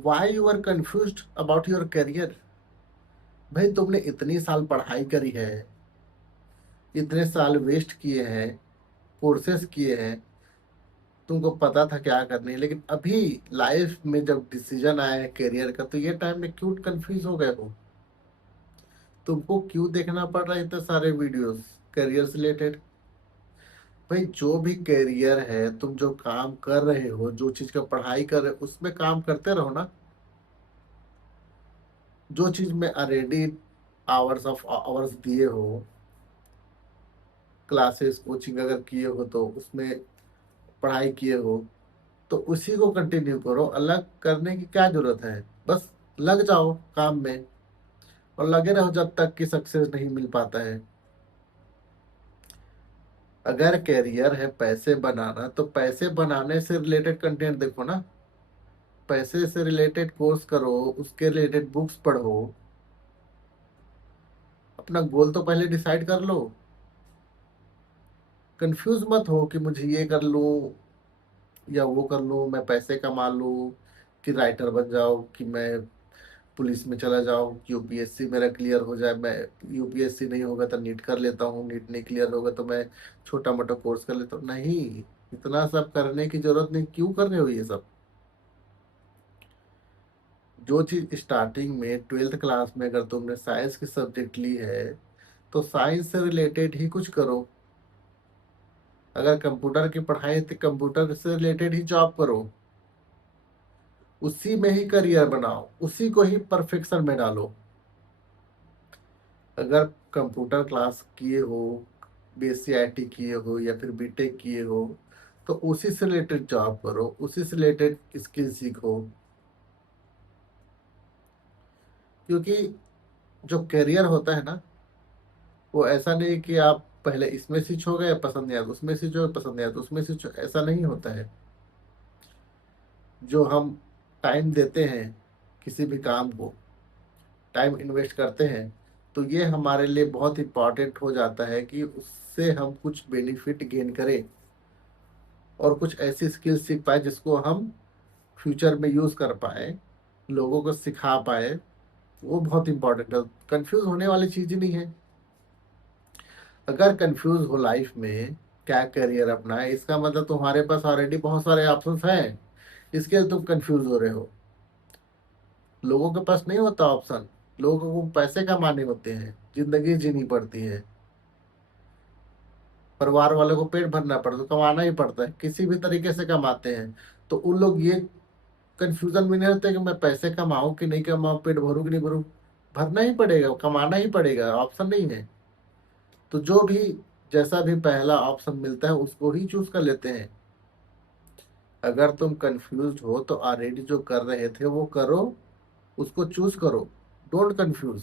Y you are confuse about your career. भाई तुमने इतनी साल पढ़ाई करी है, इतने साल वेस्ट किए हैं, कोर्सेस किए हैं, तुमको पता था क्या करनी है, लेकिन अभी लाइफ में जब डिसीजन आया है करियर का तो ये टाइम में क्यों कंफ्यूज हो गए हो? तुमको क्यों देखना पड़ रहा है इतने सारे वीडियोस करियर से रिलेटेड? भाई जो भी करियर है, तुम जो काम कर रहे हो, जो चीज का पढ़ाई कर रहे हो उसमें काम करते रहो ना। जो चीज में ऑलरेडी आवर्स ऑफ आवर्स दिए हो, क्लासेस कोचिंग अगर किए हो तो उसमें पढ़ाई किए हो, तो उसी को कंटिन्यू करो। अलग करने की क्या जरूरत है? बस लग जाओ काम में और लगे रहो जब तक कि सक्सेस नहीं मिल पाता है। अगर कैरियर है पैसे बनाना, तो पैसे बनाने से रिलेटेड कंटेंट देखो ना। पैसे से रिलेटेड कोर्स करो, उसके रिलेटेड बुक्स पढ़ो। अपना गोल तो पहले डिसाइड कर लो। कंफ्यूज मत हो कि मुझे ये कर लूं या वो कर लूं, मैं पैसे कमा लूं, कि राइटर बन जाओ, कि मैं पुलिस में चला जाऊं, कि यूपीएससी मेरा क्लियर हो जाए। मैं यूपीएससी नहीं होगा तो नीट कर लेता हूँ, नीट नहीं क्लियर होगा तो मैं छोटा मोटा कोर्स कर लेता हूँ। नहीं, इतना सब करने की जरूरत नहीं। क्यों कर रहे हो ये सब? जो चीज स्टार्टिंग में ट्वेल्थ क्लास में अगर तुमने साइंस की सब्जेक्ट ली है तो साइंस से रिलेटेड ही कुछ करो। अगर कंप्यूटर की पढ़ाई है तो कंप्यूटर से रिलेटेड ही जॉब करो। उसी में ही करियर बनाओ, उसी को ही परफेक्शन में डालो। अगर कंप्यूटर क्लास किए हो, बीएससी किए हो या फिर बीटेक किए हो, तो उसी से रिलेटेड जॉब करो, उसी से रिलेटेड स्किल सीखो। क्योंकि जो करियर होता है ना, वो ऐसा नहीं कि आप पहले इसमें स्विच हो गए, पसंद नहीं आया तो उसमें स्विच हो गए, पसंद नहीं आया तो उसमें स्विच हो, ऐसा नहीं होता है। जो हम टाइम देते हैं किसी भी काम को, टाइम इन्वेस्ट करते हैं, तो ये हमारे लिए बहुत इंपॉर्टेंट हो जाता है कि उससे हम कुछ बेनिफिट गेन करें और कुछ ऐसी स्किल सीख पाए जिसको हम फ्यूचर में यूज कर पाए, लोगों को सिखा पाए। वो बहुत इंपॉर्टेंट है। कंफ्यूज होने वाली चीज ही नहीं है। अगर कंफ्यूज हो लाइफ में क्या करियर अपना है, इसका मतलब तुम्हारे पास ऑलरेडी बहुत सारे ऑप्शंस हैं, इसके लिए तुम कंफ्यूज हो रहे हो। लोगों के पास नहीं होता ऑप्शन। लोगों को पैसे कमाने होते हैं, जिंदगी जीनी पड़ती है, परिवार वालों को पेट भरना पड़ता है, तो कमाना ही पड़ता है, किसी भी तरीके से कमाते हैं। तो उन लोग ये कंफ्यूजन में नहीं रहते कि मैं पैसे कमाऊं कि नहीं कमाऊं, पेट भरूं कि नहीं भरूं। भरना ही पड़ेगा, कमाना ही पड़ेगा, ऑप्शन नहीं है। तो जो भी जैसा भी पहला ऑप्शन मिलता है उसको ही चूज कर लेते हैं। अगर तुम कंफ्यूज हो तो ऑलरेडी जो कर रहे थे वो करो, उसको चूज करो। Don't confuse.